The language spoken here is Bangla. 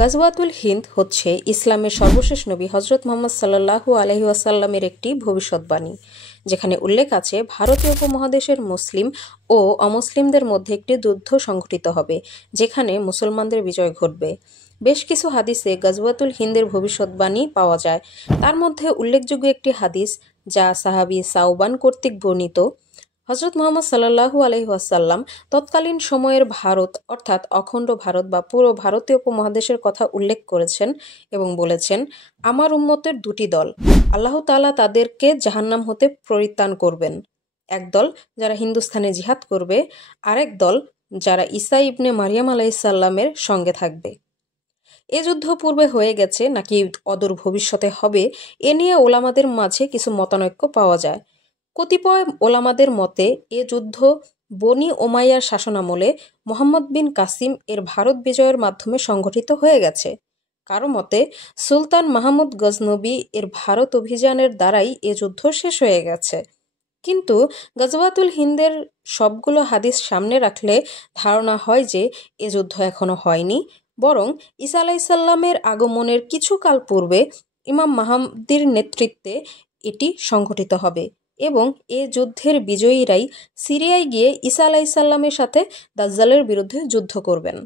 গাজওয়াতুল হিন্দ হচ্ছে ইসলামের সর্বশেষ নবী হজরত মুহাম্মদ সাল্লাল্লাহু আলাইহি ওয়াসাল্লামের একটি ভবিষ্যৎবাণী, যেখানে উল্লেখ আছে ভারতীয় উপমহাদেশের মুসলিম ও অমুসলিমদের মধ্যে একটি যুদ্ধ সংঘটিত হবে, যেখানে মুসলমানদের বিজয় ঘটবে। বেশ কিছু হাদিসে গাজওয়াতুল হিন্দের ভবিষ্যৎবাণী পাওয়া যায়। তার মধ্যে উল্লেখযোগ্য একটি হাদিস, যা সাহাবী সাওবান কর্তৃক বর্ণিত। হজরত মুহাম্মদ সাল্লাল্লাহু আলাইহি ওয়াসাল্লাম তৎকালীন সময়ের ভারত অর্থাৎ অখণ্ড ভারত বা পুরো ভারতীয় উপমহাদেশের কথা উল্লেখ করেছেন এবং বলেছেন, আমার উম্মতের দুটি দল, আল্লাহ তাআলা তাদেরকে জাহান্নাম হতে পরিত্রাণ করবেন। এক দল যারা হিন্দুস্থানে জিহাদ করবে, আরেক দল যারা ঈসা ইবনে মারিয়াম আলাইহিসসালামের সঙ্গে থাকবে। এ যুদ্ধ পূর্বে হয়ে গেছে নাকি অদূর ভবিষ্যতে হবে, এ নিয়ে ওলামাদের মাঝে কিছু মতানৈক্য পাওয়া যায়। কতিপয় ওলামাদের মতে এ যুদ্ধ বনি ওমাইয়ার শাসনামলে মুহাম্মদ বিন কাসিম এর ভারত বিজয়ের মাধ্যমে সংঘটিত হয়ে গেছে। কারো মতে সুলতান মাহমুদ গজনবী এর ভারত অভিযানের দ্বারাই এ যুদ্ধ শেষ হয়ে গেছে। কিন্তু গাজওয়াতুল হিন্দের সবগুলো হাদিস সামনে রাখলে ধারণা হয় যে এ যুদ্ধ এখনো হয়নি, বরং ঈসা আলাইসাল্লামের আগমনের কিছু কাল পূর্বে ইমাম মাহদির নেতৃত্বে এটি সংঘটিত হবে এবং এ যুদ্ধের বিজয়ীরাই সিরিয়ায় গিয়ে ঈসা আলাইসাল্লামের সাথে দাজ্জালের বিরুদ্ধে যুদ্ধ করবেন।